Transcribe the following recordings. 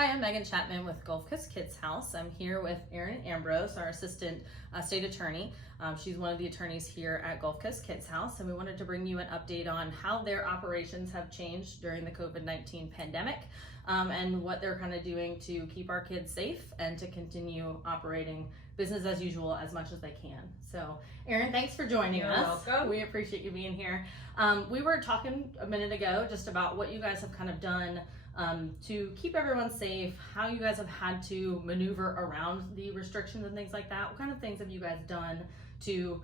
Hi, I'm Megan Chapman with Gulf Coast Kids House. I'm here with Erin Ambrose, our assistant state attorney. She's one of the attorneys here at Gulf Coast Kids House, and we wanted to bring you an update on how their operations have changed during the COVID-19 pandemic and what they're kind of doing to keep our kids safe and to continue operating business as usual as much as they can. So, Erin, thanks for joining us. Welcome. We appreciate you being here. We were talking a minute ago just about what you guys have kind of done to keep everyone safe, how you guys have had to maneuver around the restrictions and things like that. What kind of things have you guys done to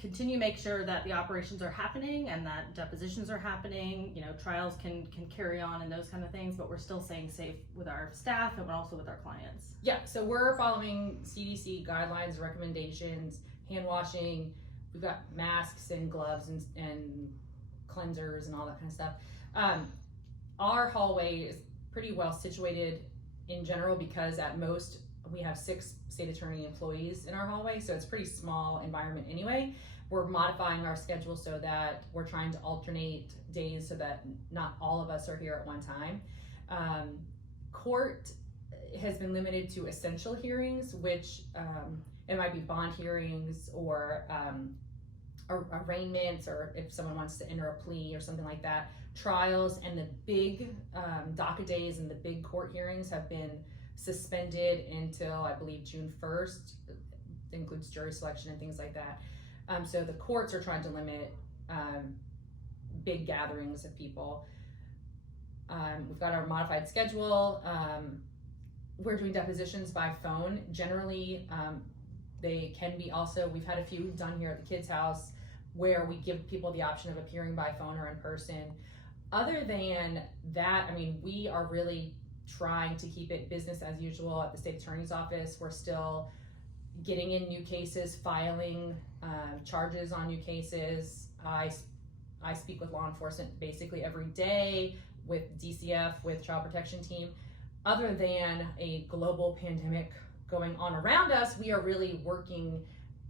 continue make sure that the operations are happening and that depositions are happening, trials can carry on and those kind of things, but we're still staying safe with our staff and also with our clients? Yeah, so we're following CDC guidelines, recommendations, hand washing. We've got masks and gloves and cleansers and all that kind of stuff. Our hallway is pretty well situated in general because at most we have 6 state attorney employees in our hallway, so it's a pretty small environment anyway. We're modifying our schedule so that we're trying to alternate days so that not all of us are here at one time. Court has been limited to essential hearings, which it might be bond hearings or arraignments, or if someone wants to enter a plea or something like that. Trials and the big docket days and the big court hearings have been suspended until I believe June 1st. It includes jury selection and things like that. So the courts are trying to limit big gatherings of people. We've got our modified schedule. We're doing depositions by phone. Generally, they can be also, we've had a few done here at the Kids House where we give people the option of appearing by phone or in person. Other than that, we are really trying to keep it business as usual at the state attorney's office. We're still getting in new cases, filing charges on new cases. I speak with law enforcement basically every day, with DCF, with child protection team. Other than a global pandemic going on around us, we are really working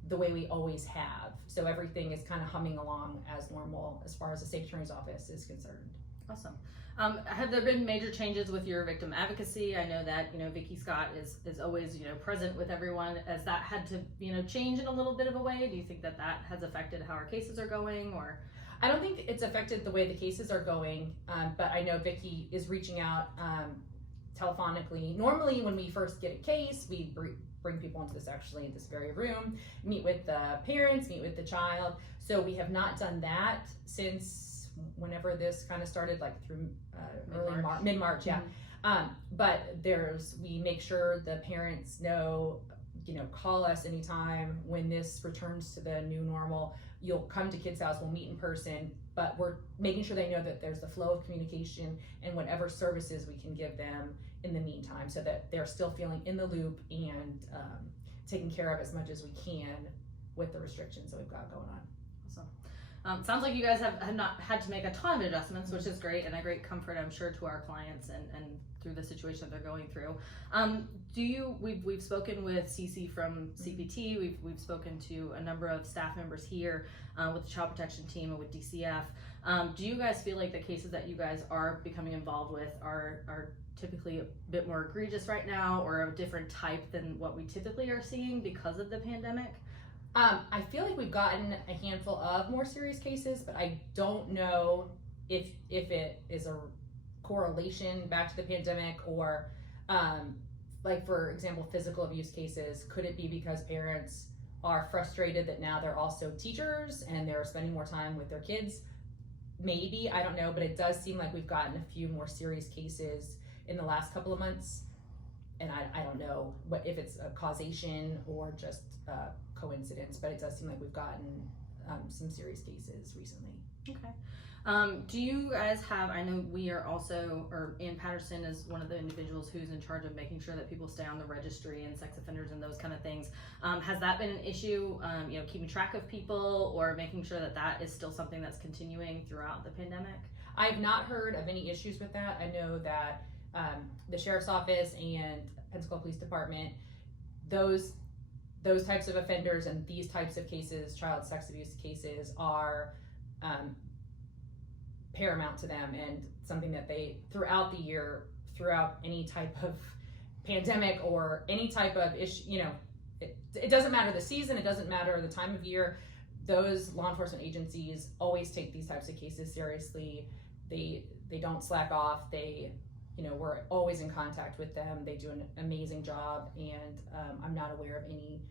the way we always have. So everything is kind of humming along as normal as far as the state attorney's office is concerned. Awesome. Have there been major changes with your victim advocacy? I know that, Vicki Scott is always, present with everyone. Has that had to, change in a little bit of a way? Do you think that has affected how our cases are going, or? I don't think it's affected the way the cases are going, but I know Vicki is reaching out telephonically. Normally when we first get a case, we bring people into this very room, meet with the parents, meet with the child. So we have not done that since whenever this kind of started, like through mid-March, yeah. Mm-hmm. But we make sure the parents know, call us anytime when this returns to the new normal. You'll come to Kids House, we'll meet in person, but we're making sure they know that there's the flow of communication and whatever services we can give them in the meantime, so that they're still feeling in the loop and taken care of as much as we can with the restrictions that we've got going on. Awesome. Sounds like you guys have not had to make a ton of adjustments, which is great, and a great comfort, I'm sure, to our clients and through the situation they're going through. We've spoken with Cece from CPT, we've spoken to a number of staff members here with the child protection team and with DCF. Do you guys feel like the cases that you guys are becoming involved with are typically a bit more egregious right now, or a different type than what we typically are seeing because of the pandemic? I feel like we've gotten a handful of more serious cases, but I don't know if it is a correlation back to the pandemic, or like, for example, physical abuse cases. Could it be because parents are frustrated that now they're also teachers and they're spending more time with their kids? Maybe, I don't know, but it does seem like we've gotten a few more serious cases in the last couple of months, and I don't know if it's a causation or just coincidence, but it does seem like we've gotten some serious cases recently. Okay. Do you guys have, I know we are also, or Ann Patterson is one of the individuals who's in charge of making sure that people stay on the registry and sex offenders and those kind of things. Has that been an issue, keeping track of people or making sure that is still something that's continuing throughout the pandemic? I've not heard of any issues with that. I know that the Sheriff's Office and Pensacola Police Department, those types of offenders and these types of cases, child sex abuse cases, are paramount to them, and something that they throughout the year throughout any type of pandemic or any type of issue, you know, it doesn't matter the season, it doesn't matter the time of year. Those law enforcement agencies always take these types of cases seriously. They don't slack off. We're always in contact with them. They do an amazing job, and I'm not aware of any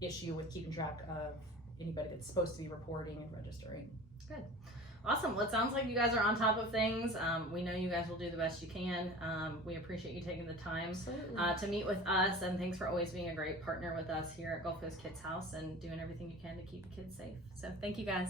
issue with keeping track of anybody that's supposed to be reporting and registering. Good. Awesome. Well, it sounds like you guys are on top of things. We know you guys will do the best you can. We appreciate you taking the time to meet with us, and thanks for always being a great partner with us here at Gulf Coast Kids House and doing everything you can to keep the kids safe. So thank you guys.